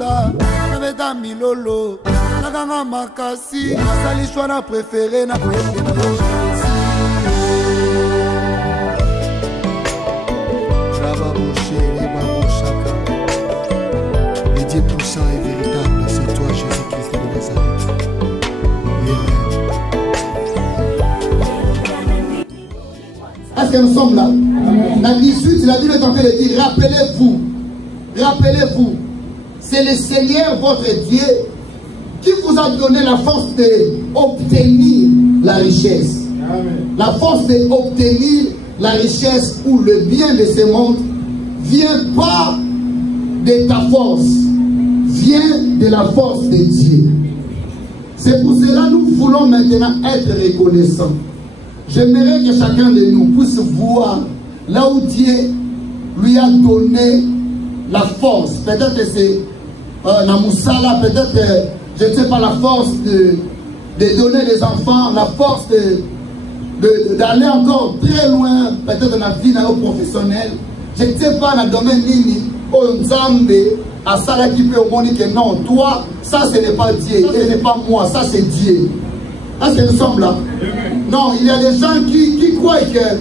Banda, Naveta Milolo, Naganga Makasi, Sali Chouana préféré, na Java Moshe, Babo Chaka. Le Dieu puissant et véritable, c'est toi, Jésus-Christ de Nazareth. Est-ce que nous sommes là? Dans 18, la Bible est en train de dire, rappelez-vous, c'est le Seigneur votre Dieu qui vous a donné la force d'obtenir la richesse. Amen. La force d'obtenir la richesse ou le bien de ce monde vient pas de ta force, vient de la force de Dieu. C'est pour cela que nous voulons maintenant être reconnaissants. J'aimerais que chacun de nous puisse voir là où Dieu lui a donné la force. Peut-être que c'est Namoussala, peut-être, je ne sais pas, la force de donner des enfants, la force d'aller encore très loin, peut-être dans la vie professionnelle. Je ne sais pas dans le domaine Nini, Nzambe, à Sala qui peut au monde que non, toi, ça ce n'est pas Dieu, ce n'est pas moi, ça c'est Dieu. Est-ce que nous sommes là? Non, il y a des gens qui croient que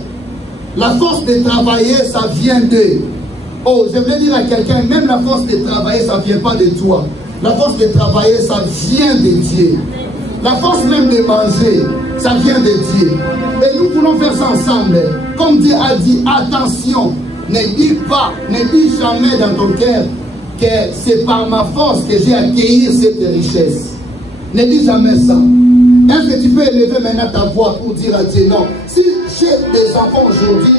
la force de travailler, ça vient d'eux. Oh, je voulais dire à quelqu'un, même la force de travailler, ça ne vient pas de toi. La force de travailler, ça vient de Dieu. La force même de manger, ça vient de Dieu. Et nous voulons faire ça ensemble. Comme Dieu a dit, attention, ne dis pas, ne dis jamais dans ton cœur que c'est par ma force que j'ai acquis cette richesse. Ne dis jamais ça. Est-ce que tu peux élever maintenant ta voix pour dire à Dieu non? Si j'ai des enfants aujourd'hui,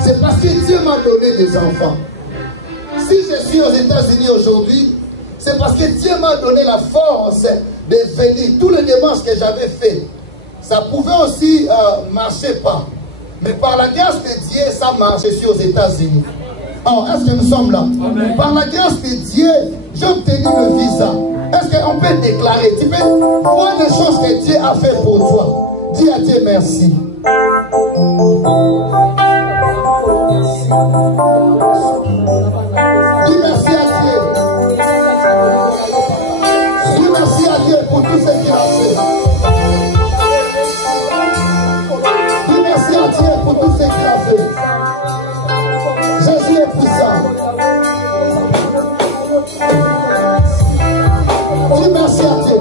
c'est parce que Dieu m'a donné des enfants. Si je suis aux États-Unis aujourd'hui, c'est parce que Dieu m'a donné la force de venir. Tous les démarches que j'avais fait, ça pouvait aussi marcher pas. Mais par la grâce de Dieu, ça marche. Je suis aux États-Unis. Oh, est-ce que nous sommes là? Amen. Par la grâce de Dieu, j'ai obtenu le visa. Est-ce qu'on peut déclarer? Tu peux voir les choses que Dieu a fait pour toi. Dis à Dieu merci. Dis merci à Dieu. Dis merci à Dieu pour tout ce qu'il a fait. Dis merci à Dieu pour tout ce qu'il a fait. Jésus est puissant. Dis merci à Dieu.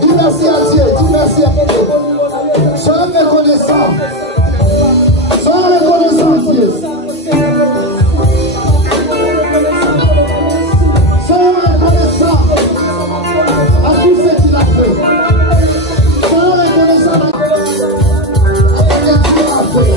Dis merci à Dieu. Dis merci à Dieu. Sois reconnaissant. Sois reconnaissant, Dieu. Sois reconnaissant à tout ce qu'il a fait. Sois reconnaissant à tout ce qu'il a fait.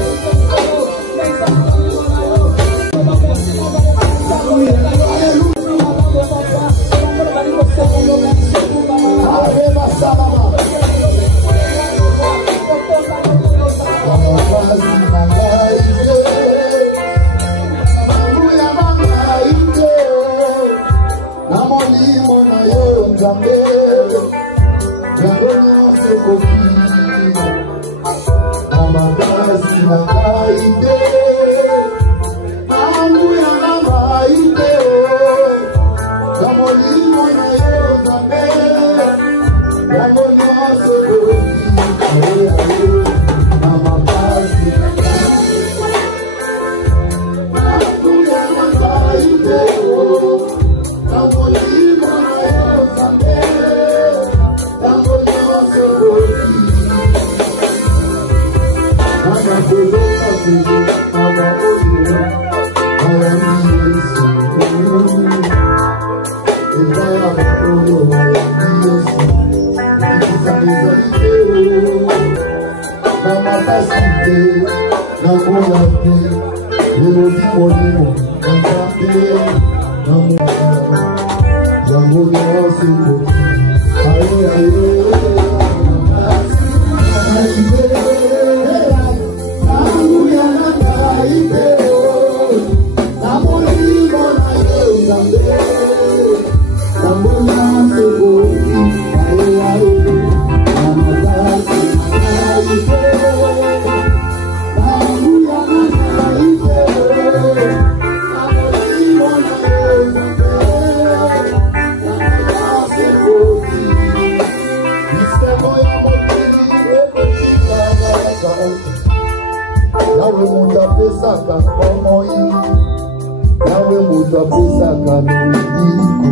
pesaka lobiko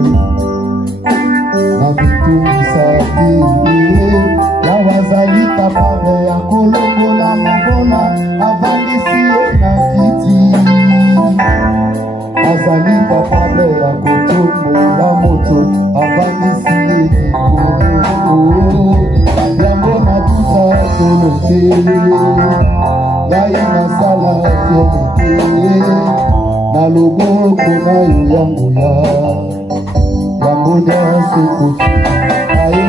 na bitungisa te ya bazali kapable ya kolongola mobona avandisi ye na kiti azali kapable ya kotombola moto avandisi ye likolo yango natusa solo te ngai nasala te na loboko na yo yangoya yango nyonso ekoki aye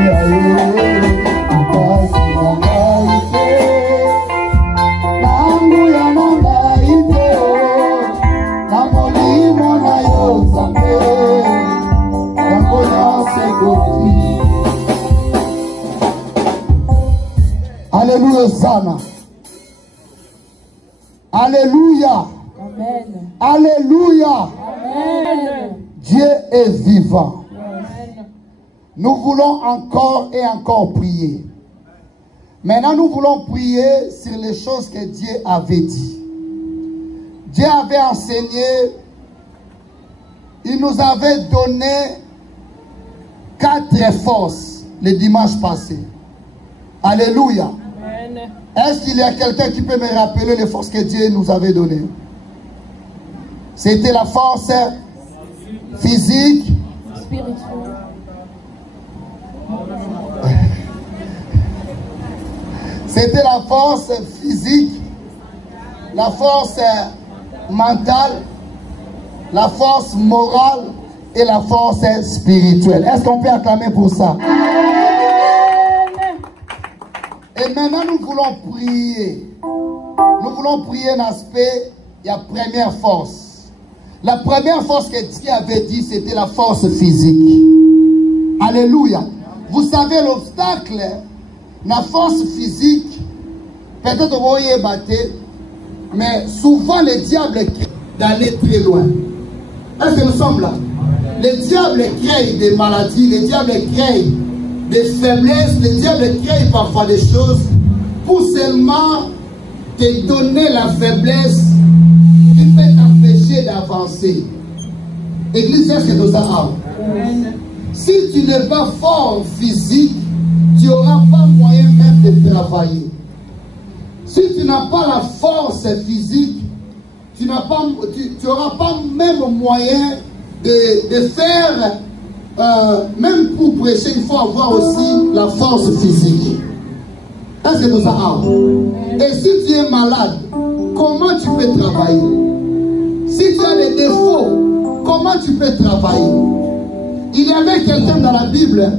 mpasi na ngai te na nguya na ngai te na molimo na yo nzambe yango nyonso ekoki. Alléluia sana. Alléluia. Amen. Alléluia. Amen. Dieu est vivant. Amen. Nous voulons encore et encore prier. Maintenant, nous voulons prier sur les choses que Dieu avait dit. Dieu avait enseigné, il nous avait donné 4 forces le dimanche passé. Alléluia. Amen. Est-ce qu'il y a quelqu'un qui peut me rappeler les forces que Dieu nous avait données? C'était la force physique, Spirituel. c'était la force physique, la force mentale, la force morale et la force spirituelle. Est-ce qu'on peut acclamer pour ça? Et maintenant, nous voulons prier. Nous voulons prier un aspect, il y a première force. La première force que Dieu avait dit, c'était la force physique. Alléluia. Vous savez, l'obstacle, la force physique, peut-être vous voyez battre, mais souvent le diable crée d'aller très loin. Est-ce que nous sommes là? Le diable crée des maladies, le diable crée des faiblesses, le diable crée parfois des choses pour seulement te donner la faiblesse qui peut t'empêcher d'avancer. Église, est-ce que nous avons? Si tu n'es pas fort physique, tu n'auras pas moyen même de travailler. Si tu n'as pas la force physique, tu n'auras pas même moyen de faire, même pour prêcher, il faut avoir aussi la force physique. Est-ce que nous avons? Et si tu es malade, comment tu peux travailler? Si tu as des défauts, comment tu peux travailler? Il y avait quelqu'un dans la Bible,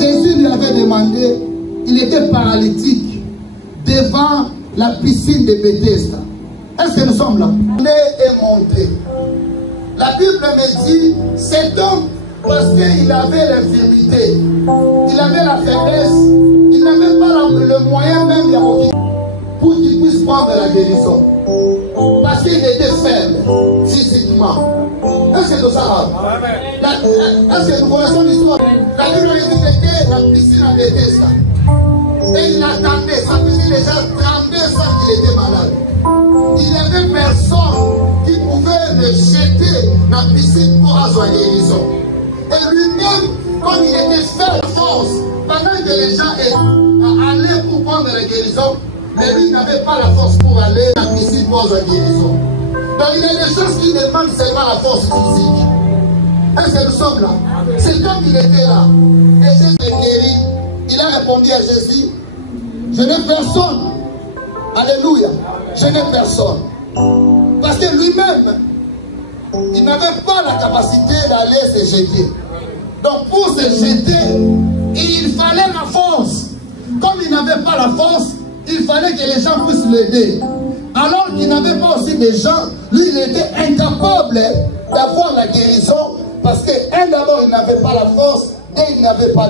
Jésus lui avait demandé, il était paralytique devant la piscine de Bethesda. Est-ce que nous sommes là? Il est monté. La Bible me dit, cet homme, parce qu'il avait l'infirmité, il avait la faiblesse, il n'avait pas le moyen même pour qu'il puisse prendre la guérison. Parce qu'il était faible physiquement. Est-ce que nous savons? Est-ce que nous connaissons l'histoire? La Bible dit que c'était la piscine à Bethesda. Et il attendait, sa piscine déjà 32 ans qu'il était malade. Il n'y avait personne qui pouvait le jeter dans la piscine pour avoir la guérison. Et lui-même, comme il était fait de force, pendant que les gens allaient pour prendre la guérison, mais lui n'avait pas la force pour aller dans la piscine pour avoir la guérison. Donc il y a des choses qui demandent seulement la force physique. Est-ce que nous sommes là? C'est comme il était là. Et Jésus est guéri. Il a répondu à Jésus, je n'ai personne. Alléluia. Je n'ai personne. Parce que lui-même, il n'avait pas la capacité d'aller se jeter. Donc pour se jeter, il fallait la force. Comme il n'avait pas la force, il fallait que les gens puissent l'aider. Alors qu'il n'avait pas aussi des gens, lui il était incapable d'avoir la guérison parce que d'abord il n'avait pas la force et il n'avait pas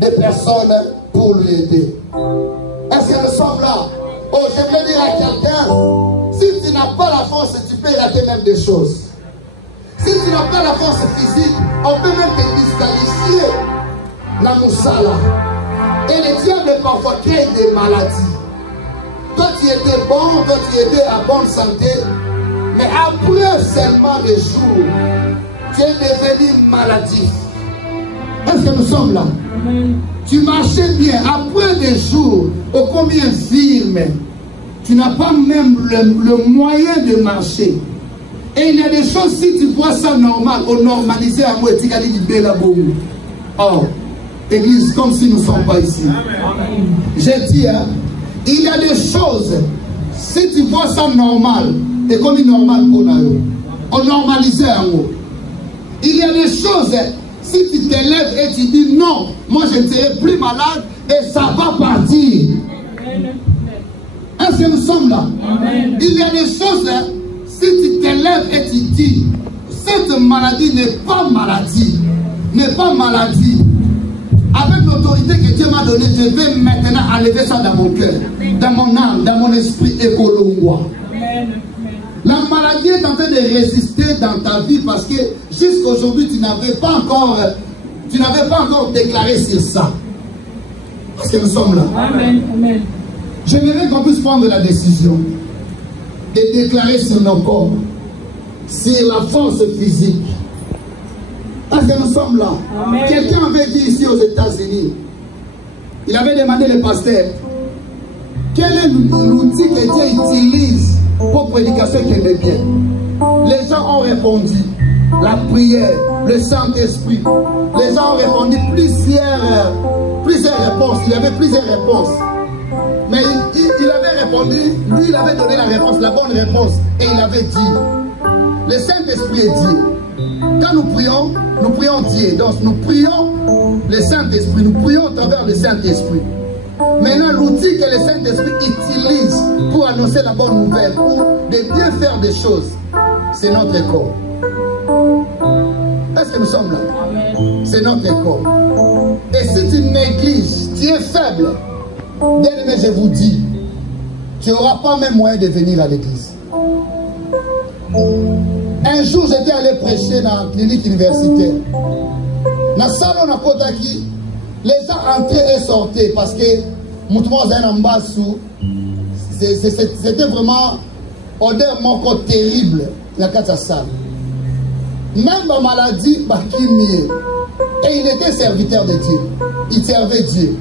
de personnes pour l'aider. Est-ce que nous sommes là? Oh, je voulais dire à quelqu'un, si tu n'as pas la force, tu peux rater même des choses. Si tu n'as pas la force physique, on peut même te disqualifier la moussala. Et le diable parfois crée des maladies. Toi tu étais bon, toi tu étais à bonne santé, Mais après seulement des jours, tu es devenu maladif. Est-ce que nous sommes là? Tu marchais bien. Après des jours, ô combien firme, tu n'as pas même le moyen de marcher. Et il y a des choses, si tu vois ça normal, au normalisé à moi, tu as dit bella boum. Oh, église, comme si nous ne sommes pas ici. J'ai dit, hein, il y a des choses, si tu vois ça normal, et comme il est normal pour nous, on normalisait à moi. Il y a des choses, si tu t'élèves et tu dis non, moi je ne serai plus malade et ça va partir. Est-ce que nous sommes là? Amen. Il y a des choses, si tu t'élèves et tu dis, cette maladie n'est pas maladie, n'est pas maladie. Avec l'autorité que Dieu m'a donnée, je vais maintenant enlever ça dans mon cœur, dans mon âme, dans mon esprit écolo-moi. La maladie est en train de résister dans ta vie parce que jusqu'à aujourd'hui, tu n'avais pas encore déclaré sur ça. Parce que nous sommes là. Amen. Amen. J'aimerais qu'on puisse prendre la décision de déclarer sur nos corps, sur la force physique. Parce que nous sommes là. Quelqu'un avait dit ici aux États-Unis, il avait demandé le pasteur, quel est l'outil que Dieu utilise pour prédication qui est bien? Les gens ont répondu, la prière, le Saint-Esprit. Les gens ont répondu plusieurs réponses. Il y avait plusieurs réponses. Mais il avait répondu, lui il avait donné la réponse, la bonne réponse. Et il avait dit, le Saint-Esprit est Dieu. Quand nous prions Dieu. Donc nous prions le Saint-Esprit, nous prions à travers le Saint-Esprit. Maintenant, l'outil que le Saint-Esprit utilise pour annoncer la bonne nouvelle, pour de bien faire des choses, c'est notre corps. Est-ce que nous sommes là? C'est notre corps. Et si tu négliges, tu es faible, bien aimé, je vous dis, tu n'auras pas même moyen de venir à l'église. Un jour, j'étais allé prêcher dans la clinique universitaire. Dans le salon de Kotaki, les gens entraient et sortaient parce que c'était vraiment odeur terrible dans la salle. Même ma maladie, et il était serviteur de Dieu. Il servait Dieu.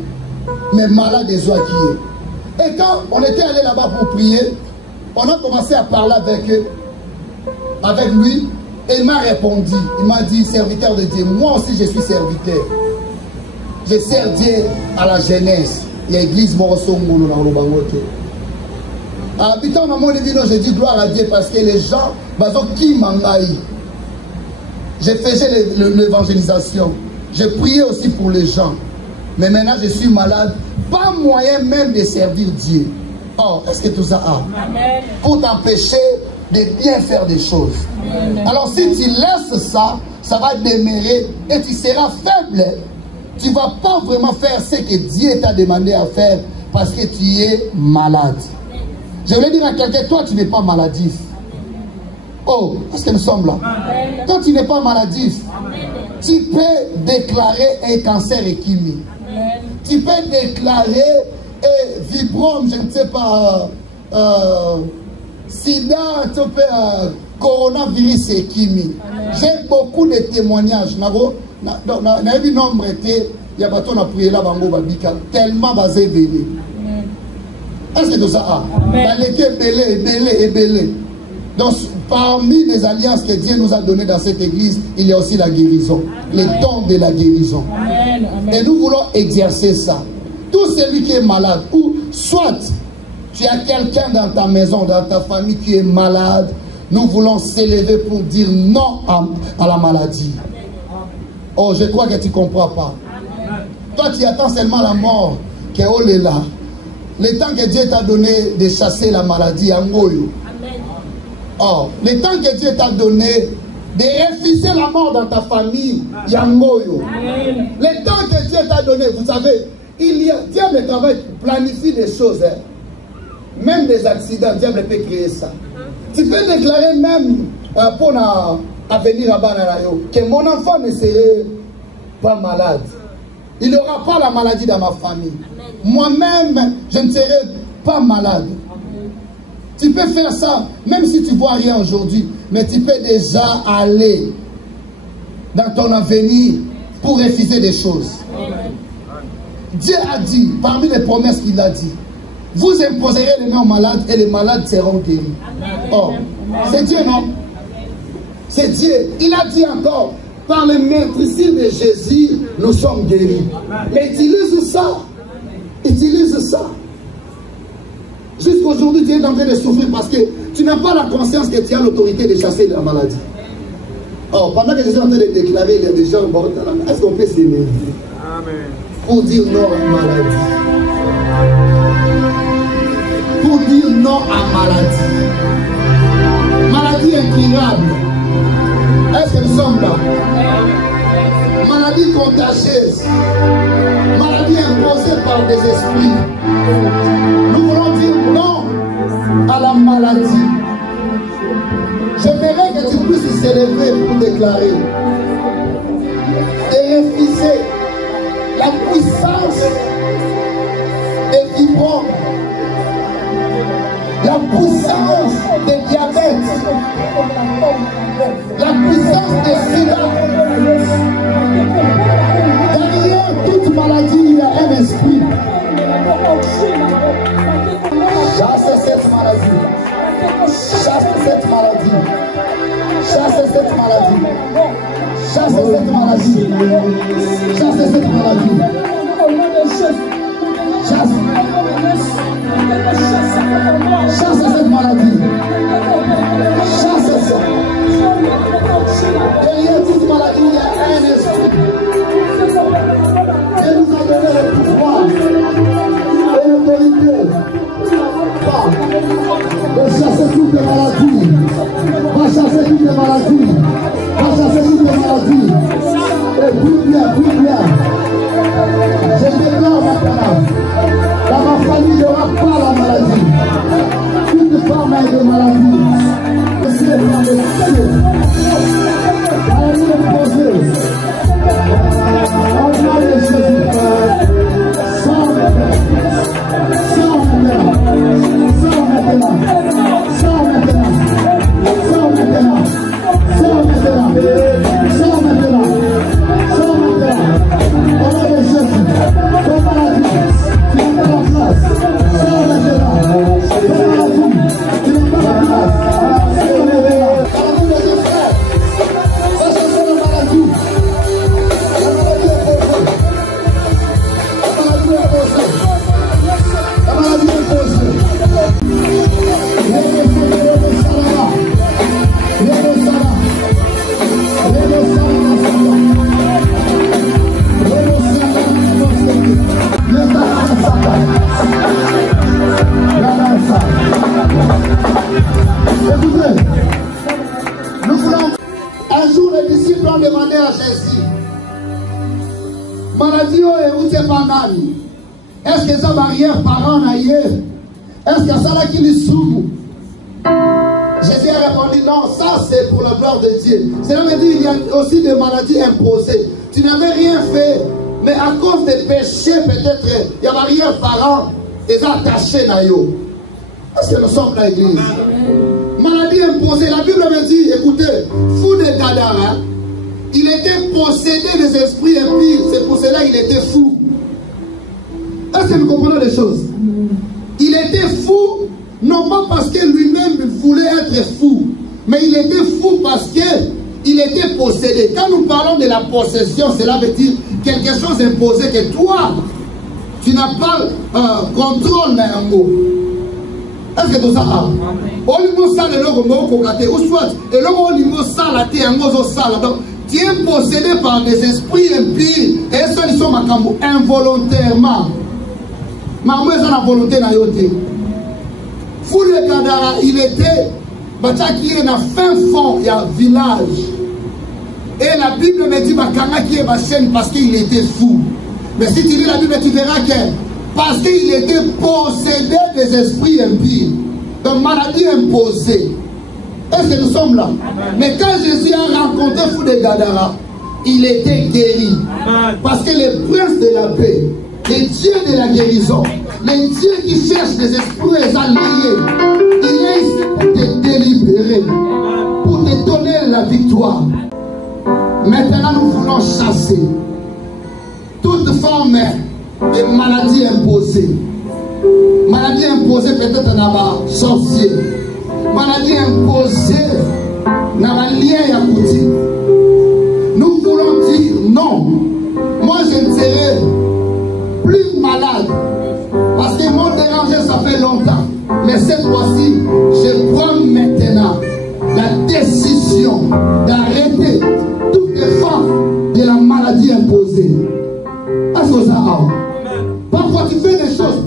Mais malade des oies qui est. Et quand on était allé là-bas pour prier, on a commencé à parler avec lui. Et il m'a répondu. Il m'a dit, serviteur de Dieu, moi aussi je suis serviteur. Je sers Dieu à la jeunesse. Il y a l'église Morosongolo dans le Bangote. Habitant dans mon évidence, je dis gloire à Dieu parce que les gens, qui m'engaillent. Je faisais l'évangélisation. Je priais aussi pour les gens. Mais maintenant, je suis malade. Pas moyen même de servir Dieu. Oh, est-ce que tout ça a? Amen. Pour t'empêcher de bien faire des choses. Amen. Alors, si tu laisses ça, ça va demeurer et tu seras faible. Tu ne vas pas vraiment faire ce que Dieu t'a demandé à faire parce que tu es malade. Je voulais dire à quelqu'un, toi, tu n'es pas maladif. Oh, est-ce que nous sommes là? Amen. Toi, tu n'es pas maladif. Amen. Tu peux déclarer un cancer équimé. Tu peux déclarer vibrome, je ne sais pas, sida, tu peux, coronavirus équimé. J'ai beaucoup de témoignages. N'a nombre était, il y a bâton à prier là, tellement basé belé. Est-ce que tout ça a? Belé. Donc, parmi les alliances que Dieu nous a données dans cette église, il y a aussi la guérison. Amen. Les dons de la guérison. Amen. Amen. Et nous voulons exercer ça. Tout celui qui est malade, ou soit tu as quelqu'un dans ta maison, dans ta famille qui est malade, nous voulons s'élever pour dire non à la maladie. Oh, je crois que tu ne comprends pas. Amen. Toi, tu attends seulement la mort, que oh est là. Le temps que Dieu t'a donné de chasser la maladie, en goyo. Oh, le temps que Dieu t'a donné de refuser la mort dans ta famille, Yangoyo. Le temps que Dieu t'a donné, vous savez, Dieu ne travaille, planifie des choses. Hein. Même des accidents, Dieu peut créer ça. Tu peux déclarer même pour venir à Banarayo que mon enfant ne serait pas malade. Il n'y aura pas la maladie dans ma famille. Moi-même, je ne serai pas malade. Tu peux faire ça, même si tu ne vois rien aujourd'hui, mais tu peux déjà aller dans ton avenir pour refuser des choses. Dieu a dit, parmi les promesses qu'il a dit, vous imposerez les mains aux malades et les malades seront guéris. Oh, c'est Dieu, non? C'est Dieu. Il a dit encore, par le maîtrise de Jésus, nous sommes guéris. Mais utilise ça. Utilise ça. Jusqu'aujourd'hui, tu es en train de souffrir parce que tu n'as pas la conscience que tu as l'autorité de chasser la maladie. Oh, pendant que je suis en train de déclarer, il y a des gens, est-ce qu'on peut s'aimer pour dire non à la maladie? Pour dire non à maladie. Maladie incurable. Est-ce que nous sommes là? Maladie contagieuse. Maladie imposée par des esprits. Nous voulons dire non à la maladie. J'aimerais que tu puisses s'élever pour déclarer et refuser la puissance des fibromes, la puissance des diabètes, la puissance des sida. Derrière toute maladie, il y a un esprit. Chasse cette maladie. Chasse cette maladie. Chasse cette maladie. Chasse cette maladie. Chasse cette maladie. Chasse cette maladie. Chasse ça. Derrière toute maladie, il y a un esprit. Dieu nous a donné le pouvoir et l'autorité. Va chasser toutes les maladies. Va chasser toutes les maladies. Va chasser toutes les maladies. Et plus bien. Je déclare maintenant, dans ma famille, il n'y aura pas la maladie. Toute femme a une maladie. C'est dans le ciel. Maladie imposée. Au nom de Jésus. Sans maintenant. Est-ce que ça barrière parent ailleurs? Est-ce que ça là qui lui s'ouvre? Jésus a répondu non, ça c'est pour la gloire de Dieu. Cela veut dire qu'il y a aussi des maladies imposées. Tu n'avais rien fait, mais à cause des péchés peut-être, il y a barrière parent et ça attaché na yo. Est-ce que nous sommes là, l'église? Maladie imposée, la Bible me dit, écoutez, fou de Gadara, il était possédé des esprits impies, c'est pour cela qu'il était fou. Est-ce que nous comprenons les choses? Il était fou, non pas parce que lui-même voulait être fou, mais il était fou parce qu'il était possédé. Quand nous parlons de la possession, cela veut dire quelque chose imposé que toi, tu n'as pas contrôle d'un mot. Est-ce que tout ça a? Au niveau ça, le logo ou soit le logo au niveau ça, la terre, donc tu es possédé par des esprits impies et ceux qui sont involontairement. Maman est la volonté na yote. Fou le Gadara, il était qui est dans fin fond, il y a un village. Et la Bible me dit Bakanga qui est ma chaîne parce qu'il était fou. Mais si tu lis la Bible, tu verras que parce qu'il était possédé des esprits impies, de maladies imposées. Est-ce que nous sommes là? Mais quand Jésus a rencontré Fou de Gadara, il était guéri. Parce que le prince de la paix, le Dieu de la guérison, le Dieu qui cherche des esprits alliés, il est libérer, pour te donner la victoire. Maintenant, nous voulons chasser toute forme de maladie imposée. Maladie imposée peut-être dans les sorciers. Maladie imposée dans les liens à côté. Nous voulons dire non. Moi, je ne serai plus malade. Parce que mon dérangé, ça fait longtemps. Mais cette fois-ci, je prends maintenant la décision d'arrêter toutes les formes de la maladie imposée. Est-ce que ça a? Parfois, tu fais des choses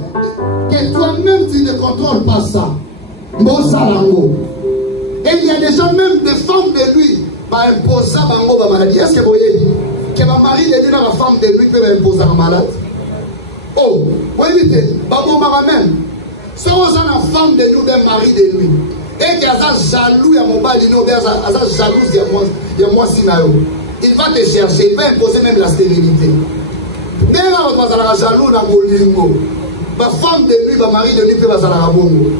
que toi-même, tu ne contrôles pas ça. Et il y a des gens, même des femmes de lui, qui imposent la maladie. Est-ce que vous voyez que ma mari de lui, la femme de lui, peut imposer la maladie? Oh, vous voyez, Babo même. Si on a une femme de nous, d'un mari de lui, et qu'il y a un jaloux, il y a mon bal, il y a un jaloux, il y a moi, il va te chercher, il va imposer même la stérilité. Dès là, on va être jaloux dans mon lingo. Ma femme de lui, ma mari de lui, peut être la bongo.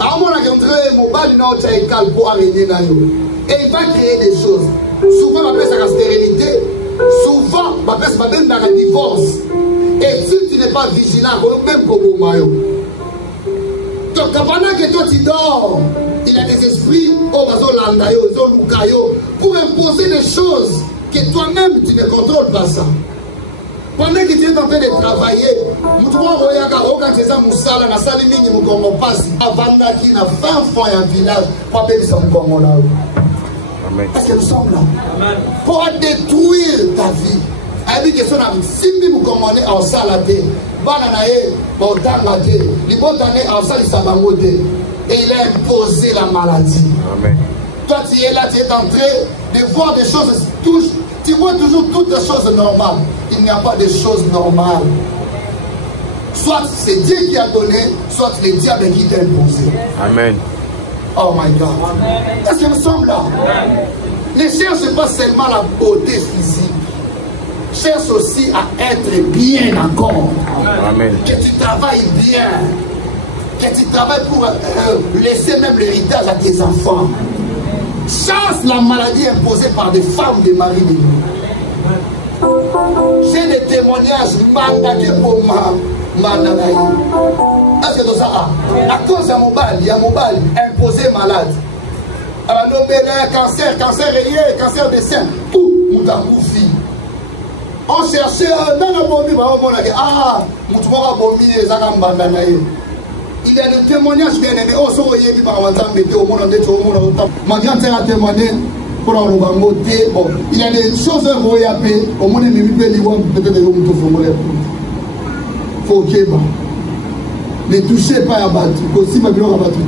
Alors, on a rencontré mon bal, il a un calme pour arrêter dans nous. Et il va créer des choses. Souvent, on appelle ça la stérilité. Souvent, on appelle ça même dans un divorce. Et si tu n'es pas vigilant, même comme au maillot. Donc, pendant que toi tu dors, il y a des esprits pour imposer des choses que toi-même tu ne contrôles pas ça. Pendant que tu es en train de travailler, est-ce que nous sommes là? Pour détruire ta vie. Avec des choses, si nous commandons en salade, et il a imposé la maladie. Amen. Toi, tu es là, tu es en train de voir des choses. Tu vois toujours toutes les choses normales. Il n'y a pas de choses normales. Soit c'est Dieu qui a donné, soit le diable qui t'a imposé. Amen. Oh my God. Est-ce que nous sommes là? Ne cherche pas seulement la beauté physique. Cherche aussi à être bien encore. Amen. Que tu travailles bien. Que tu travailles pour laisser même l'héritage à tes enfants. Chasse la maladie imposée par des femmes de maris de nous. J'ai des témoignages mandatés pour mandanaï. Est-ce que tout ça a? À cause de mon bal, il y a mon bal imposé malade. Alors, cancer, cancer rayé, cancer des seins, tout, mon fille. On cherchait dans la bombe, il y a des témoignages bien aimés. Oh, so yebi par WhatsApp, mais au monde entier, au monde entier. Ma grand-sœur a témoigné pour la Robango. Bon, il y a des choses royapées. Au monde entier, peut-être des hommes tout font. Faut qu'il ne touchez pas à battre. Aussi, ma gloire à battre.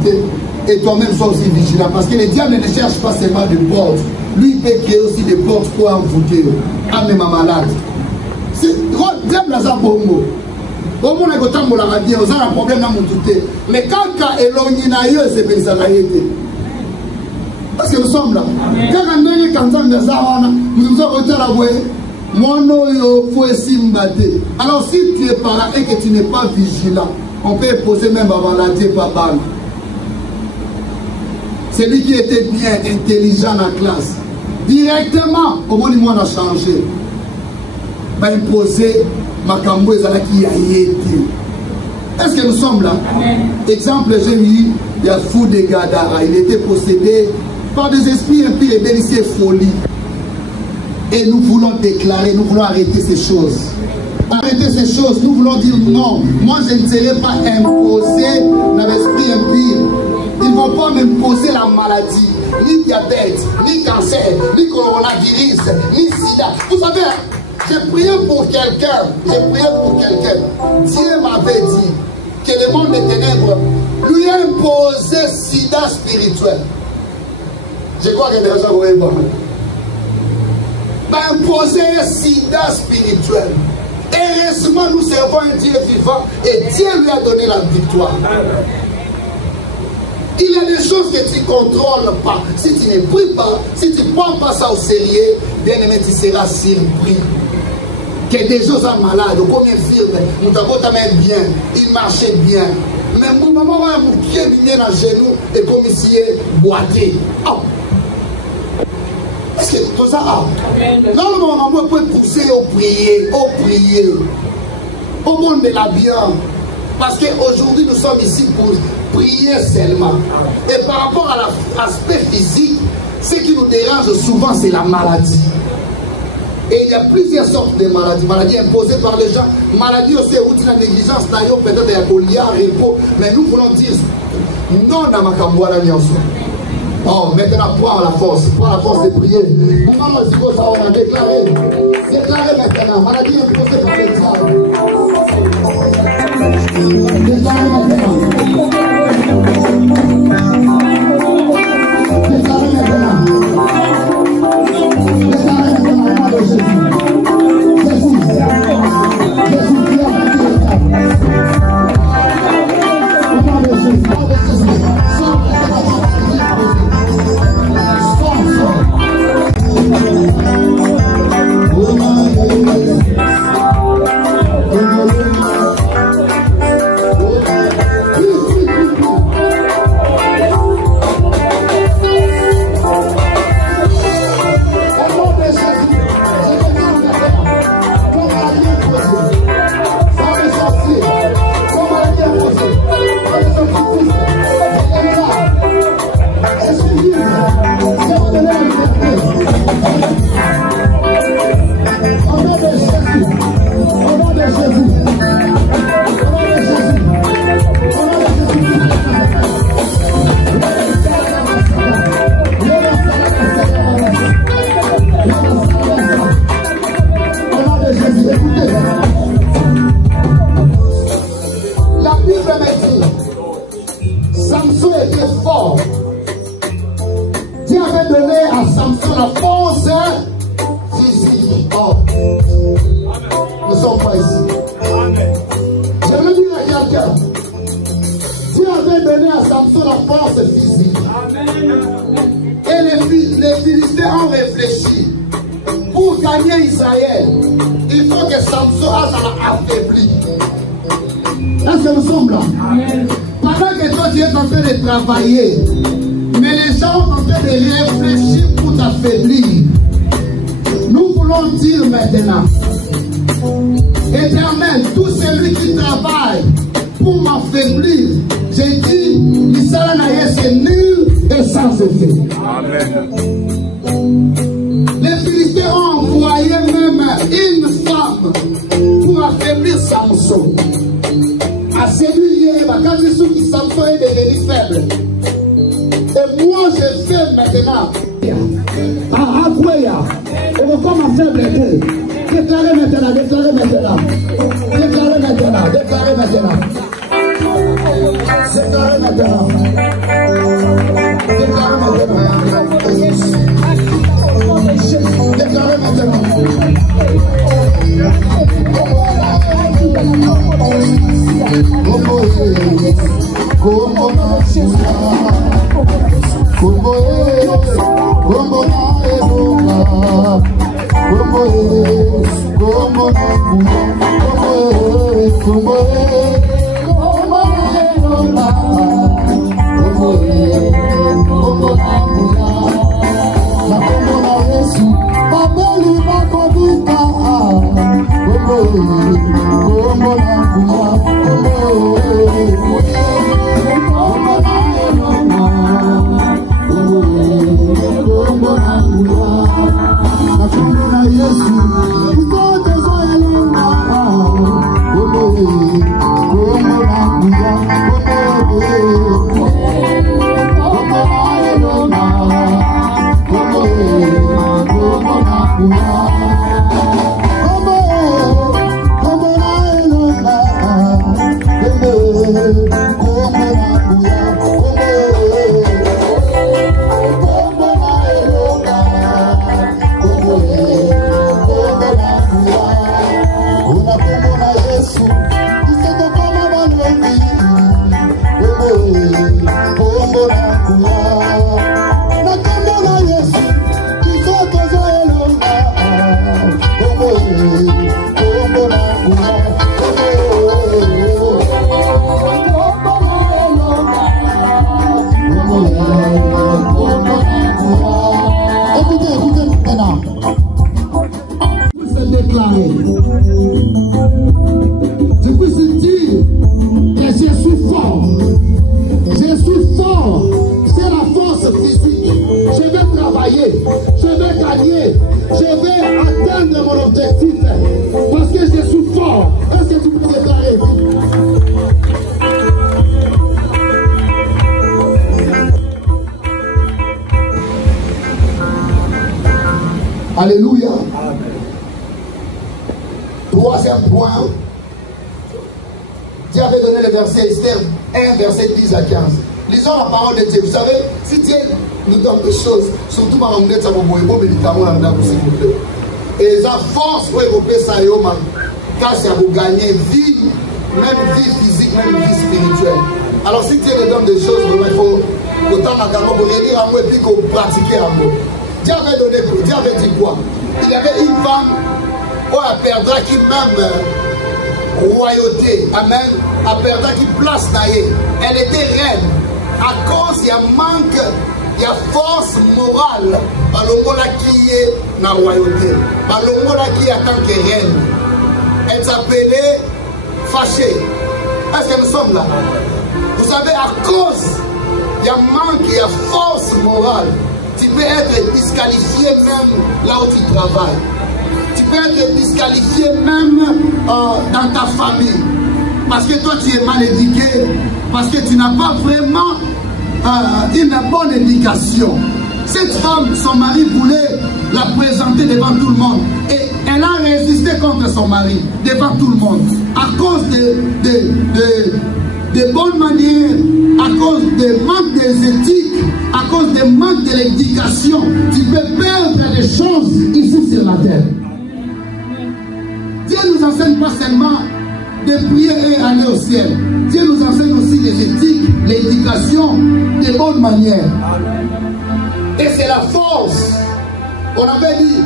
Et toi-même, sois aussi vigilant. Parce que les diables ne cherchent pas seulement de portes. Lui, il peut créer aussi des portes pour envoûter. Amener ma malade. C'est le diable à sa bombe. Au moins, on a un problème dans mon tout. Mais quand il est là, c'est bien ça. Parce que nous sommes là. Quand on est là, nous sommes là. Alors, si tu es par là et que tu n'es pas vigilant, on peut poser même avant la maladie par balle. Celui qui était bien intelligent dans la classe, directement, au moins, on a changé. Va imposer Makambo Ezalaki Yayete. Est-ce que nous sommes là? Amen. Exemple, j'ai eu, il y a Fou de Gadara. Il était possédé par des esprits impurs et bénissés folie. Et nous voulons déclarer, nous voulons arrêter ces choses. Arrêter ces choses, nous voulons dire non. Moi, je ne serai pas imposé dans l'esprit impur. Ils ne vont pas m'imposer la maladie, ni diabète, ni cancer, ni coronavirus, ni sida. Vous savez, j'ai prié pour quelqu'un, Dieu m'avait dit que le monde des ténèbres lui a imposé sida spirituel. Je crois que les gens vont être m'a imposé sida spirituel. Heureusement, nous servons un Dieu vivant et Dieu lui a donné la victoire. Il y a des choses que tu ne contrôles pas. Si tu ne pries pas, si tu ne prends pas ça au sérieux, bien aimé, tu seras surpris. Que des gens sont malades, comme infirmes, nous t'avons bien, il marchait bien. Mais mon maman va vous pied bien à genoux et comme ici boiter. Est-ce que tout ça non, mon maman peut pousser au prier, au monde de la bien. Parce qu'aujourd'hui nous sommes ici pour prier seulement. Et par rapport à l'aspect physique, ce qui nous dérange souvent c'est la maladie. Et il y a plusieurs sortes de maladies. Maladies imposées par les gens. Maladies aussi où tu as négligence, peut-être il y a repos. Mais nous voulons dire non à Makambouara Nyonso. Oh, maintenant, prends la force de prier. Maman, c'est quoi ça, on a déclaré. Déclaré maintenant. Maladie imposée par les gens. Déclaré maintenant. Déclaré maintenant. Mais les gens ont en train de réfléchir pour t'affaiblir. Nous voulons dire maintenant, Éternel, tout celui qui travaille pour m'affaiblir, j'ai dit, l'Israël c'est nul et sans effet. Amen. Les Philistins ont envoyé même une femme pour affaiblir Samson. À celui quand Samson est devenu faible. Et moi je fais maintenant. On va comme un faible était. Déclarez maintenant, déclarez maintenant. Déclarez maintenant, déclarez maintenant. Déclarez maintenant. Déclarez maintenant. Déclarez maintenant. préparé. Je peux se dire que je suis fort. Je suis fort. C'est la force physique. Je vais travailler. Je vais gagner. Je vais atteindre mon objectif. Parce que je suis fort. Est-ce que tu peux déclarer? Alléluia. Troisième point. Dieu avait donné le verset Esther 1, verset 10 à 15. Lisons la parole de Dieu. Vous savez, si Dieu nous donne des choses, surtout dans le monde, ça va vous médicaments s'il vous plaît. Et la force pour évoquer ça, car ça vous gagner vie, même vie physique, même vie spirituelle. Alors si Dieu nous donne des choses, il faut autant pour relire à moi et puis pratiquer à moi. Dieu avait donné, Dieu avait dit quoi? Il y avait une femme où elle perdra qui même royauté, amen, elle perdra qui place naïe. Elle était reine. À cause il y a manque, il y a force morale, balongola qui est dans la royauté, balongola qui est en tant que reine. Elle s'appelait fâchée. Est-ce que nous sommes là? Vous savez, à cause il y a manque, il y a force morale. Tu peux être disqualifié même là où tu travailles. Tu peux être disqualifié même dans ta famille. Parce que toi tu es mal éduqué. Parce que tu n'as pas vraiment une bonne éducation. Cette femme, son mari voulait la présenter devant tout le monde. Et elle a résisté contre son mari devant tout le monde. À cause de bonnes manières, à cause des manques des éthiques, à cause des manques de l'éducation, tu peux perdre des choses ici sur la terre. Dieu nous enseigne pas seulement de prier et aller au ciel. Dieu nous enseigne aussi les éthiques, l'éducation, des bonnes manières. Et c'est la force. On avait dit,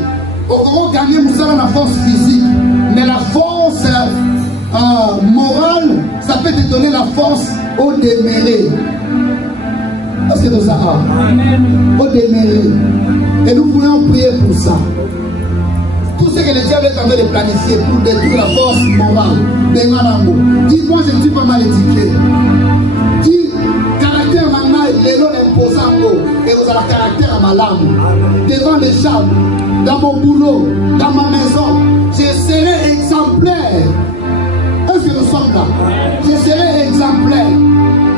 au Congo gagner, nous avons la force physique, mais la force morale, ça peut te donner la force au déméré. Est-ce que nous avons au déméré? Et nous voulons prier pour ça. Tout ce que le diable est en train de planifier pour détruire la force morale. Dis-moi, je ne suis pas mal éduqué. Dis, caractère maintenant, les lots imposants, et vous avez le caractère à ma lame. Devant les gens, dans mon boulot, dans ma maison, je serai exemplaire. Est-ce que nous sommes là? Je serai exemplaire.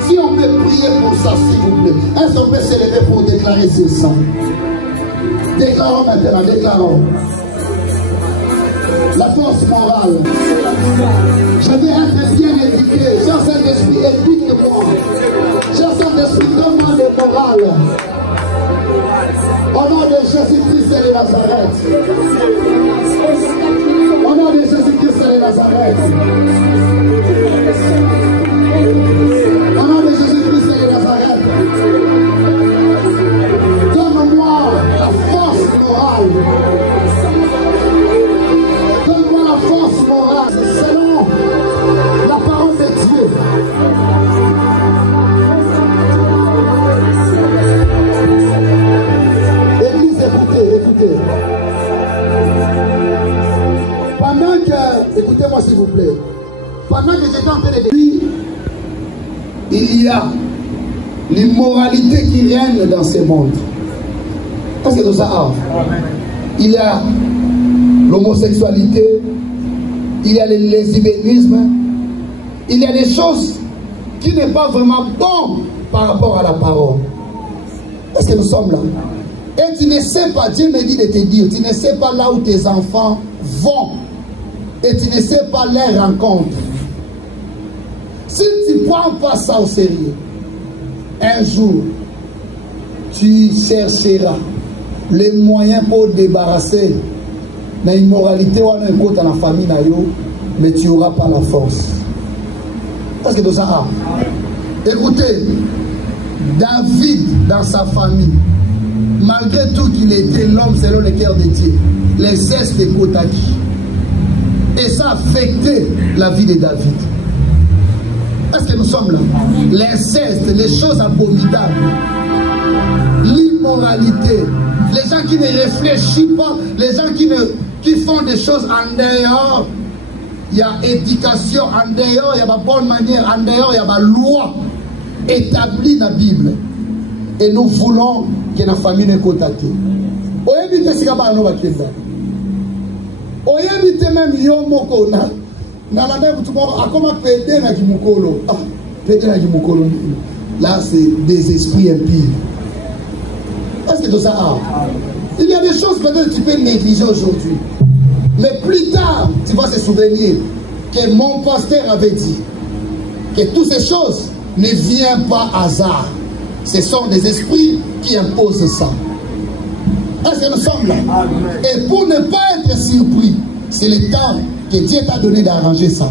Si on peut prier pour ça, s'il vous plaît. Est-ce qu'on peut s'élever pour déclarer ce sang? Déclarons maintenant, déclarons. La force morale. Je vais être bien éduqué. Cher Saint-Esprit, éduque-moi. Cher Saint-Esprit, donne-moi le moral. Au nom de Jésus-Christ de Nazareth. Au nom de Jésus-Christ de Nazareth. Au nom de Jésus-Christ de Nazareth. Donne-moi la force morale. Donne-moi la force morale selon la parole de Dieu. Église, écoutez. Pendant que, écoutez-moi s'il vous plaît, pendant que j'étais en train de dire, il y a l'immoralité qui règne dans ce monde. Qu'est-ce que nous avons? Il y a l'homosexualité, il y a le lesbianisme, il y a des choses qui n'est pas vraiment bon par rapport à la parole. Est-ce que nous sommes là? Et tu ne sais pas, Dieu me dit de te dire, tu ne sais pas là où tes enfants vont. Et tu ne sais pas les rencontres. Si tu ne prends pas ça au sérieux, un jour, tu chercheras les moyens pour te débarrasser de l'immoralité ou dans la famille, mais tu n'auras pas la force. Parce que tout ça. Écoutez, David, dans sa famille, malgré tout qu'il était l'homme selon le cœur de Dieu, les zestes de Kotaki. Et ça a affecté la vie de David. Est-ce que nous sommes là? L'inceste, les choses abominables, l'immoralité, les gens qui ne réfléchissent pas, les gens qui font des choses en dehors. Il y a éducation en dehors, il y a ma bonne manière en dehors, il y a ma loi établie dans la Bible. Et nous voulons que la famille ne contacte. Oyebite sika ba no bakenda. Oyebite même yo moko na la même tout monde akoma pede na kimukolo. Ah, pede na kimukolo. Là c'est des esprits impies. Est-ce que tout ça a? Il y a des choses peut-être que tu peux négliger aujourd'hui. Mais plus tard, tu vas se souvenir que mon pasteur avait dit que toutes ces choses ne viennent pas hasard. Ce sont des esprits qui imposent ça. Est-ce que nous sommes là? Et pour ne pas être surpris, c'est le temps que Dieu t'a donné d'arranger ça.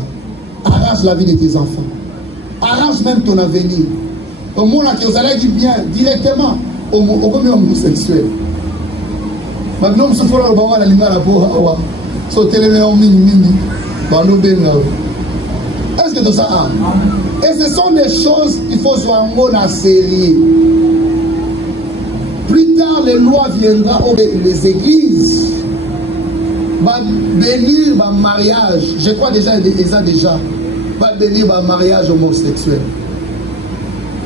Arrange la vie de tes enfants. Arrange même ton avenir. Au monde que vous allez du bien directement au homosexuel. Maintenant, nous sommes là, nous sommes là, nous est-ce que tout ça a? Et ce sont des choses qu'il faut soit en mode sérieux. Plus tard, les lois viendront, les églises va bénir le mariage. Je crois déjà, ils ont déjà va bénir le mariage homosexuel.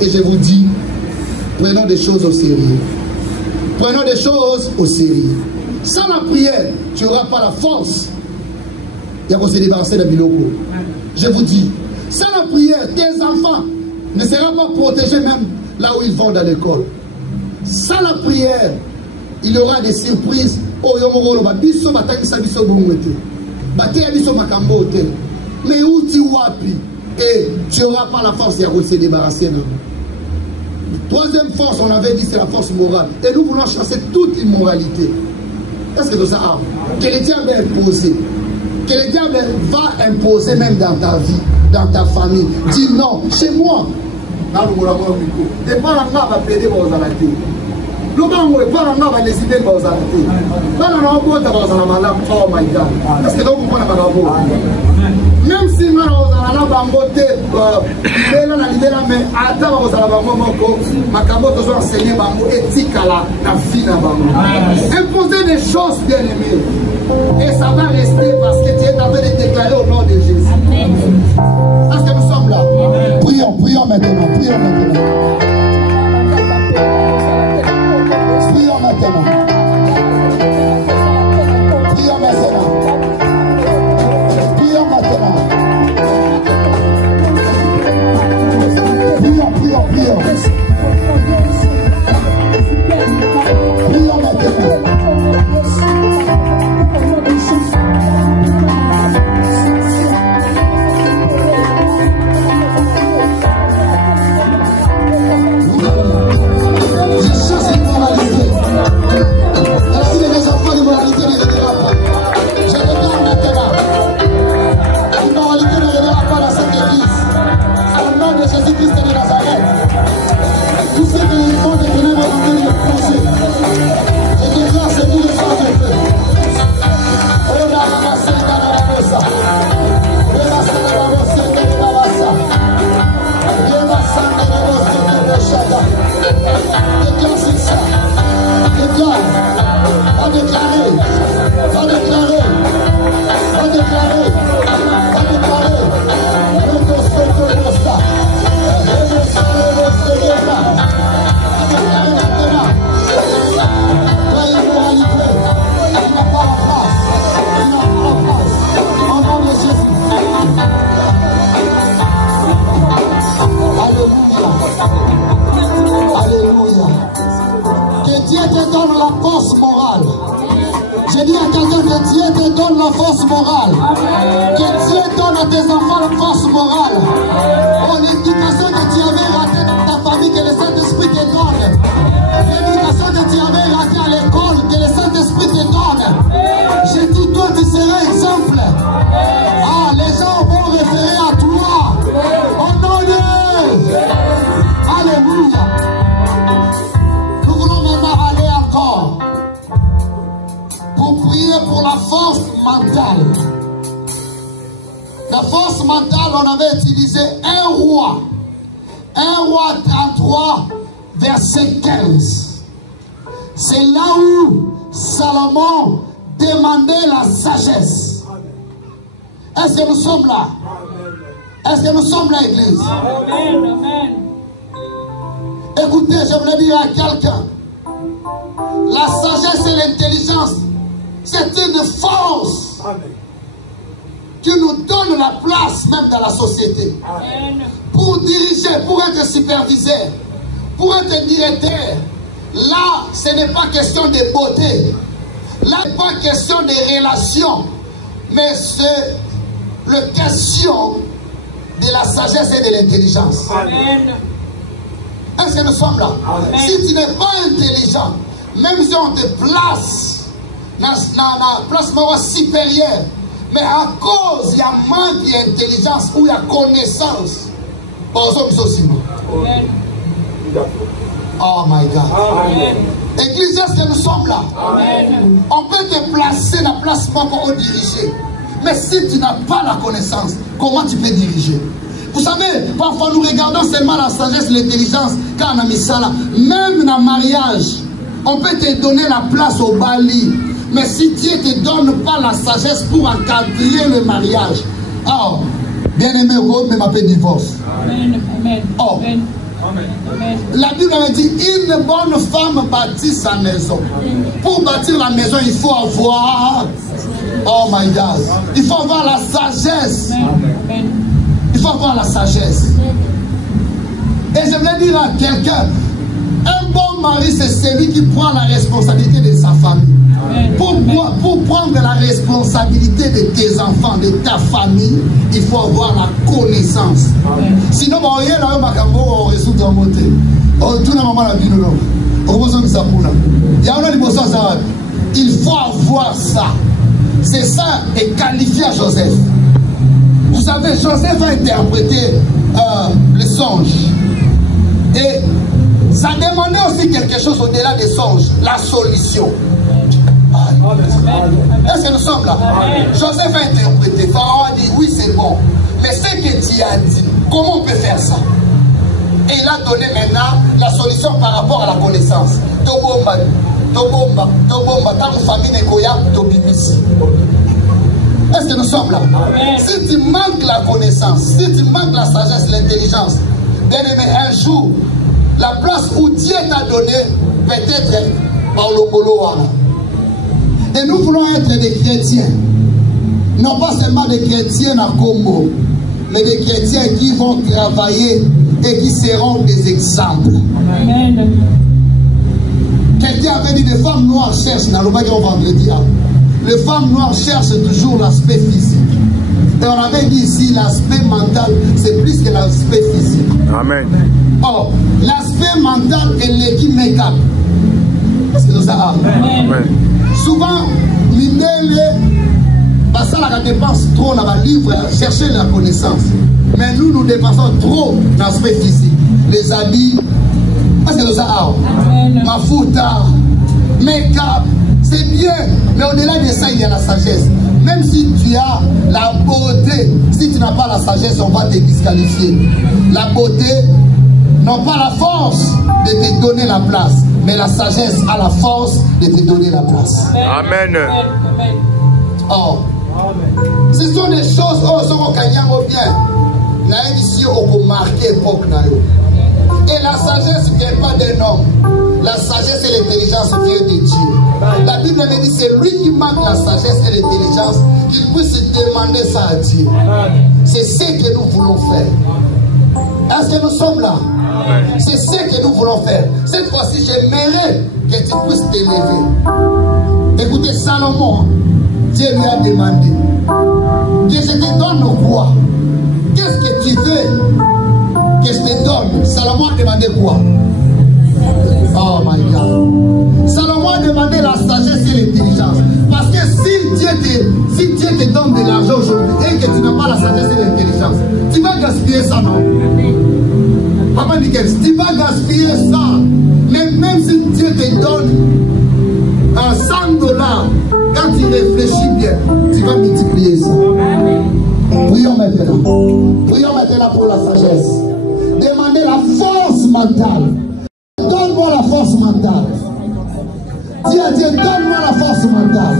Et je vous dis, prenons des choses au sérieux. Prenons des choses au sérieux. Sans la prière, tu n'auras pas la force. Il y a qu'on se débarrasser de Biloko. Je vous dis, sans la prière, tes enfants ne seront pas protégés même là où ils vont dans l'école. Sans la prière, il y aura des surprises. Mais où tu wapi et tu n'auras pas la force de se débarrasser de nous. Troisième force, on avait dit, c'est la force morale. Et nous voulons chasser toute immoralité. Est-ce que tout ça a? Que le diable est imposé. Que le diable va imposer même dans ta vie, dans ta famille. Dis non, chez moi. Oh my God. Est-ce que donc vous comprenez? Même si nous avons imposer des choses bien aimées. Et ça va rester parce que tu es en train de déclarer au nom de Jésus. Est-ce que nous sommes là? Prions, prions maintenant, prions maintenant. Prions maintenant. Prions maintenant. Prions maintenant. Prions, prions, prions. Prions maintenant. La force mentale, on avait utilisé un roi 33, verset 15. C'est là où Salomon demandait la sagesse. Est-ce que nous sommes là? Est-ce que nous sommes là, Église? Amen. Amen. Écoutez, je voulais dire à quelqu'un, la sagesse et l'intelligence, c'est une force qui nous donne la place même dans la société. Amen. Pour diriger, pour être superviseur, pour être directeur. Là, ce n'est pas question de beauté. Là, ce n'est pas question de relations. Mais c'est la question de la sagesse et de l'intelligence. Amen. Est-ce que nous sommes là? Amen. Si tu n'es pas intelligent, même si on te place dans la place supérieure, mais à cause il y a manque d'intelligence ou il y a connaissance, par exemple, aussi. Amen. Oh my God. Amen. Église, est-ce que nous sommes là? Amen. On peut te placer dans la place pour diriger. Mais si tu n'as pas la connaissance, comment tu peux diriger? Vous savez, parfois nous regardons seulement la sagesse, l'intelligence, quand on a mis ça là. Même dans le mariage, on peut te donner la place au bali. Mais si Dieu ne te donne pas la sagesse pour encadrer le mariage, oh, bien aimé, Rome m'a fait divorce. Amen. Amen. Oh. Amen. Amen. La Bible a dit, une bonne femme bâtit sa maison. Pour bâtir la maison, il faut avoir, oh my God, il faut avoir la sagesse. Amen. Il faut avoir la sagesse. Et je voulais dire à quelqu'un, un bon mari, c'est celui qui prend la responsabilité de sa famille. Amen. Pour prendre la responsabilité de tes enfants, de ta famille, il faut avoir la connaissance. Amen. Sinon, on résout ton côté. Il faut avoir ça. C'est ça et qualifié à Joseph. Vous savez, Joseph a interprété le songe. Et ça demandait aussi quelque chose au-delà des songes, la solution. Est-ce que nous sommes là? Joseph a interprété. Pharaon a dit oui, c'est bon. Mais ce que Dieu a dit, comment on peut faire ça? Et il a donné maintenant la solution par rapport à la connaissance. Tobomba, Tobomba, Tobomba, ta famille Nekoya, Tobimisi. Est-ce que nous sommes là? Si tu manques la connaissance, si tu manques la sagesse, l'intelligence, bien aimé, un jour, la place où Dieu t'a donné, peut-être par le Bolowana. Et nous voulons être des chrétiens. Non pas seulement des chrétiens à Congo, mais des chrétiens qui vont travailler et qui seront des exemples. Amen. Quelqu'un avait dit des femmes noires cherchent, dans le vendredi. Les femmes noires cherchent toujours l'aspect physique. Et on avait dit ici, l'aspect mental, c'est plus que l'aspect physique. Amen. Or, l'aspect mental est l'équipe make-up. Est-ce que ça a? Amen. Souvent, Mindele, ça la dépense trop dans le livre, chercher la connaissance. Mais nous, nous dépensons trop dans l'aspect physique. Les habits, est-ce que ça a? Ma fouta, make-up, c'est bien. Mais au-delà de ça, il y a la sagesse. Même si tu as la beauté, si tu n'as pas la sagesse, on va te disqualifier. La beauté n'a pas la force de te donner la place, mais la sagesse a la force de te donner la place. Amen. Oh, ce sont des choses où on gagne bien. Là, ici, on peut marquer l'époque. Et la sagesse ne vient pas d'un homme. La sagesse et l'intelligence viennent de Dieu. La Bible me dit c'est lui qui manque la sagesse et l'intelligence, qu'il puisse demander ça à Dieu. C'est ce que nous voulons faire. Est-ce que nous sommes là? C'est ce que nous voulons faire. Cette fois-ci, j'aimerais que tu puisses t'élever. Écoutez, Salomon, Dieu lui a demandé que je te donne quoi? Qu'est-ce que tu veux que je te donne? Salomon a demandé quoi? Oh my God. Salomon a demandé la sagesse et l'intelligence. Parce que si Dieu te donne de l'argent aujourd'hui et que tu n'as pas la sagesse et l'intelligence, tu vas gaspiller ça, non? Papa Nickel, tu vas gaspiller ça. Mais même si Dieu te donne $100, quand tu réfléchis bien, tu vas multiplier ça. Prions maintenant. Prions maintenant pour la sagesse. Demandez la force mentale. Donne-moi la force mentale. Dis à Dieu, donne-moi la force mentale.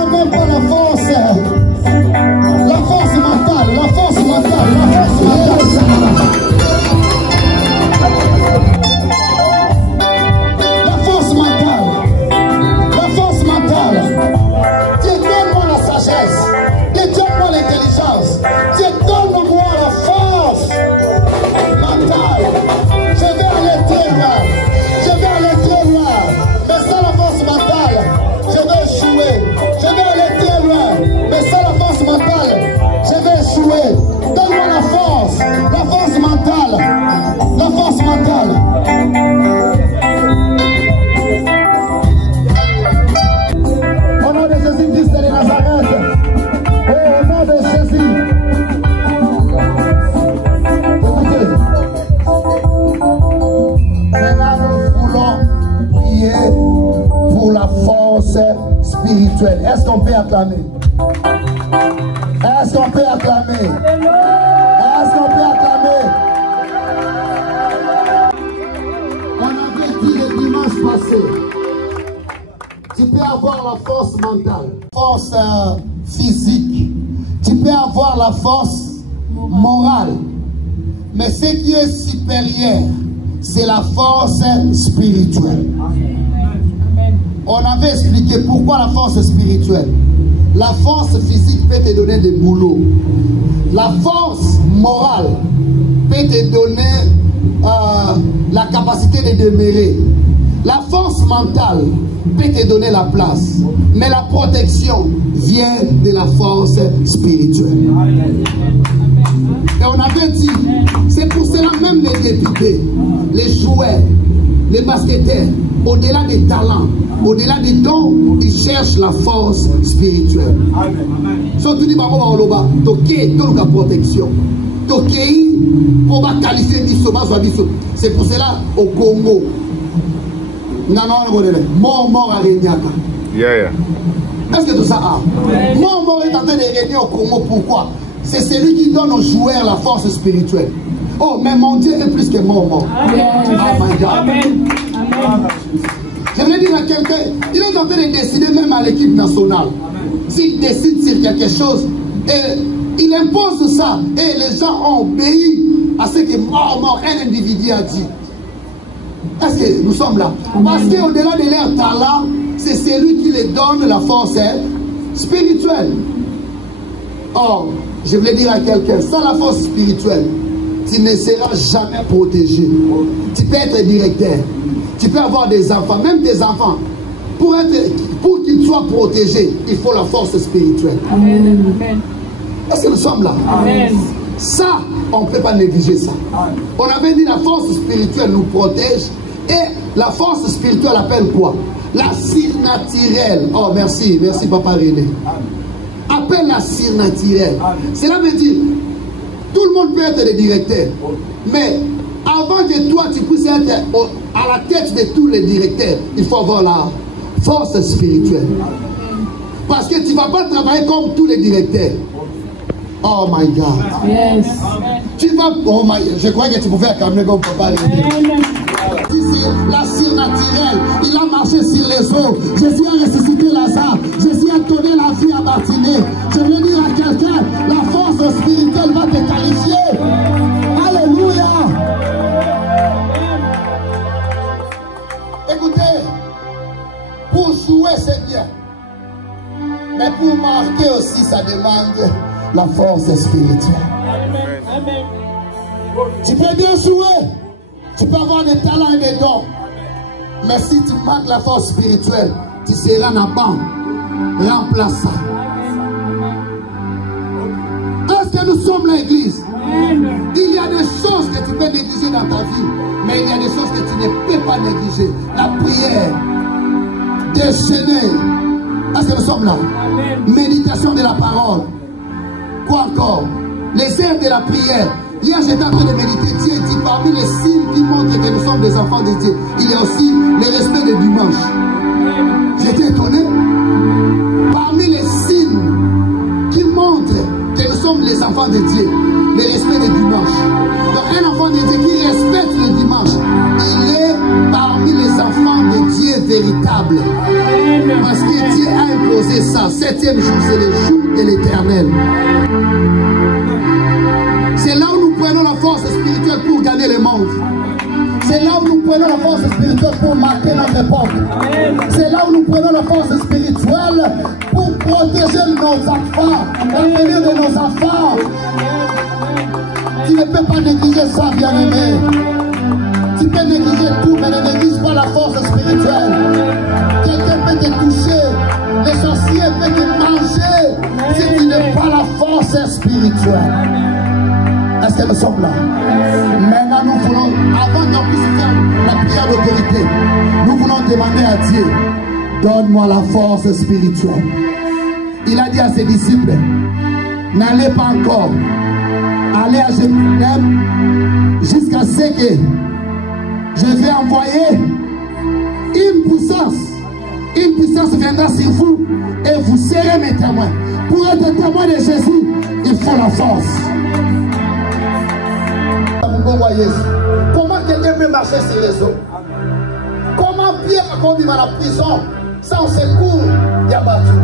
Même pas la force mentale, la force mentale, la force mentale. La force mentale, la force mentale. Dieu, donne-moi la sagesse. Dieu, donne-moi l'intelligence. Dieu, donne-moi la force mentale. Je vais aller très loin. Je vais aller très loin. Mais sans la force mentale, je vais échouer. Je vais aller très loin. Mais sans la force mentale, je vais échouer. Donne-moi la force mentale. La force mentale. Au nom de Jésus-Christ de Nazareth. Au nom de Jésus. Écoutez. Maintenant, nous voulons prier pour la force spirituelle. Est-ce qu'on peut acclamer? Est-ce qu'on peut acclamer? Est-ce qu'on peut acclamer? On avait dit le dimanche passé, tu peux avoir la force mentale, force physique, tu peux avoir la force morale, mais ce qui est supérieur, c'est la force spirituelle. On avait expliqué pourquoi la force spirituelle. La force physique peut te donner des boulots. La force morale peut te donner la capacité de demeurer. La force mentale peut te donner la place. Mais la protection vient de la force spirituelle. Et on avait dit, c'est pour cela même les députés, les joueurs, les basketteurs, au-delà des talents, au-delà des dons, ils cherchent la force spirituelle. Surtout dit, la protection. C'est pour cela au Congo. Mort à Renyaka. Est-ce que tout ça a? Mort est en train de régner au Congo. Pourquoi? C'est celui qui donne aux joueurs la force spirituelle. Oh, mais mon Dieu est plus que mort. Oh my God. Amen. Je voulais dire à quelqu'un, il est en train de décider même à l'équipe nationale. S'il décide sur quelque chose, et il impose ça, et les gens ont obéi à ce que un individu a dit. Est-ce que nous sommes là? Parce qu'au-delà de leur talent, c'est celui qui les donne la force spirituelle. Or, je voulais dire à quelqu'un, sans la force spirituelle, tu ne seras jamais protégé. Tu peux être directeur, tu peux avoir des enfants, même tes enfants. Pour qu'ils soient protégés, il faut la force spirituelle. Amen. Est-ce que nous sommes là? Amen. Ça, on ne peut pas négliger ça. On avait dit la force spirituelle nous protège. Et la force spirituelle appelle quoi? La surnaturelle. Oh, merci Papa René. Appelle la surnaturelle. Cela veut dire, tout le monde peut être le directeur. Mais avant que toi tu puisses être à la tête de tous les directeurs, il faut avoir la force spirituelle. Parce que tu ne vas pas travailler comme tous les directeurs. Oh my God. Yes. Tu vas... Oh my... Je crois que tu pouvais acclamer comme Papa René. La surnaturelle, il a marché sur les eaux. Jésus a ressuscité Lazare. Jésus a donné la vie à Bartimée. Je veux dire à quelqu'un, la force spirituelle va te qualifier. Alléluia. Écoutez, pour jouer c'est bien, mais pour marquer aussi ça demande la force spirituelle. Amen. Tu peux bien jouer. Tu peux avoir des talents et des dons. Mais si tu manques la force spirituelle, tu seras en banc, remplaçant. Est-ce que nous sommes l'église? Il y a des choses que tu peux négliger dans ta vie, mais il y a des choses que tu ne peux pas négliger. La prière, déchaîner. Est-ce que nous sommes là? Méditation de la parole. Quoi encore? Les heures de la prière. Hier, j'étais en train de méditer. Dieu dit parmi les signes qui montrent que nous sommes des enfants de Dieu, il y a aussi le respect du dimanche. J'étais étonné. de Dieu, le respect du dimanche. Donc un enfant de Dieu qui respecte le dimanche, il est parmi les enfants de Dieu véritables. Parce que Dieu a imposé ça. 7e jour, c'est le jour de l'Éternel. C'est là où nous prenons la force spirituelle pour gagner le monde. C'est là où nous prenons la force spirituelle pour marquer notre époque. C'est là où nous prenons la force spirituelle pour protéger nos enfants, l'avenir de nos enfants. Tu ne peux pas négliger ça, bien-aimé. Tu peux négliger tout, mais ne néglige pas la force spirituelle. Quelqu'un peut te toucher, les sorciers peuvent te manger si tu n'as pas la force spirituelle. Est-ce que nous sommes là? Maintenant, nous voulons, avant qu'on puisse faire la prière d'autorité, nous voulons demander à Dieu, donne-moi la force spirituelle. Il a dit à ses disciples, n'allez pas encore, allez à Jérusalem jusqu'à ce que je vais envoyer une puissance viendra sur vous et vous serez mes témoins. Pour être témoin de Jésus, il faut la force. Comment quelqu'un peut marcher sur les eaux? Comment Pierre a conduit à la prison sans secours Yabatou?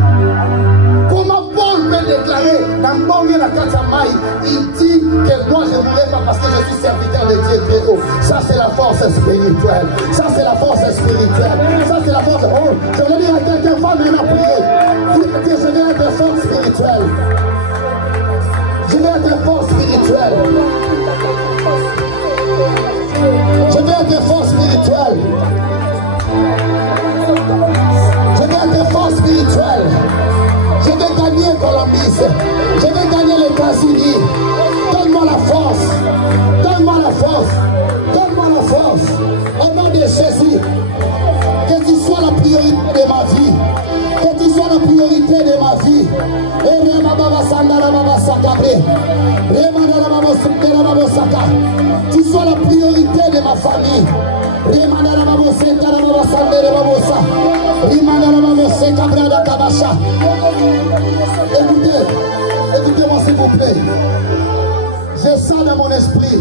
Comment Paul peut déclarer dans bon lieu la Katsamaï, il dit que moi je ne mourrai pas parce que je suis serviteur de Dieu très haut. Ça c'est la force spirituelle. Ça c'est la force spirituelle. Ça c'est la force. Oh, je veux dire à quelqu'un, va maintenant prier. Je vais être fort spirituel. Je vais être fort spirituel. Je vais être fort spirituel. Je vais être fort spirituel. Je vais gagner Colombie. Je vais gagner les États-Unis. Donne-moi la force. Donne-moi la force. Donne-moi la force. Au nom de Jésus. Que tu sois la priorité de ma vie. Que tu sois la priorité de ma vie. Tu sois la priorité de ma famille. Écoutez-moi s'il vous plaît. Je sens dans mon esprit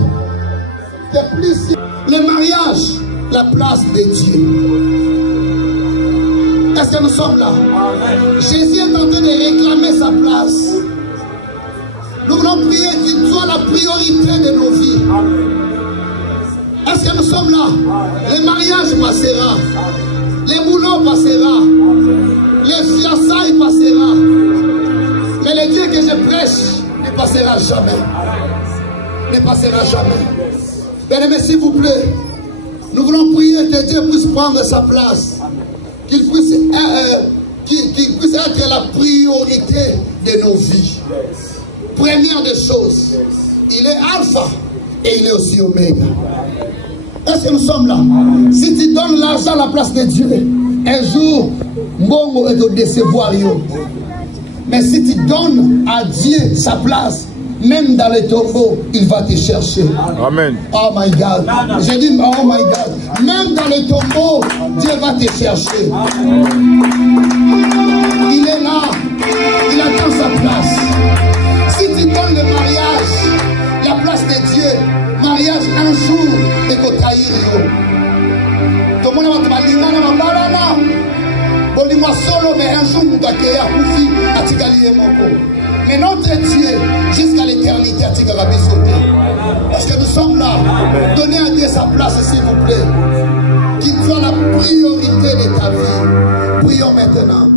que plus le mariage, la place de Dieu. Est-ce que nous sommes là? Jésus est en train de réclamer sa place. Nous voulons prier qu'il soit la priorité de nos vies. Est-ce que nous sommes là? Le mariage passera. Les boulots passera. Les fiançailles passera. Mais le Dieu que je prêche ne passera jamais. Ne passera jamais. Bien-aimés, s'il vous plaît, nous voulons prier que Dieu puisse prendre sa place. Qu'il puisse être la priorité de nos vies. Première des choses, il est alpha et il est aussi oméga. Est-ce que nous sommes là? Si tu donnes l'argent à la place de Dieu, un jour, Mbongo est au décevoir. Mais si tu donnes à Dieu sa place, même dans les tombeaux, il va te chercher. Amen. Oh my God. J'ai dit, oh my God. Même dans les tombeaux, Dieu va te chercher. Il est là. Il attend sa place. Si tu donnes le mariage, la place de Dieu, mariage un jour, et qu'on trahir. Tout le monde va te dire, non, solo, mais un jour, nous mais notre Dieu, jusqu'à l'éternité, est-ce que nous sommes là? Donnez à Dieu sa place, s'il vous plaît. Qu'il soit la priorité de ta vie. Prions maintenant.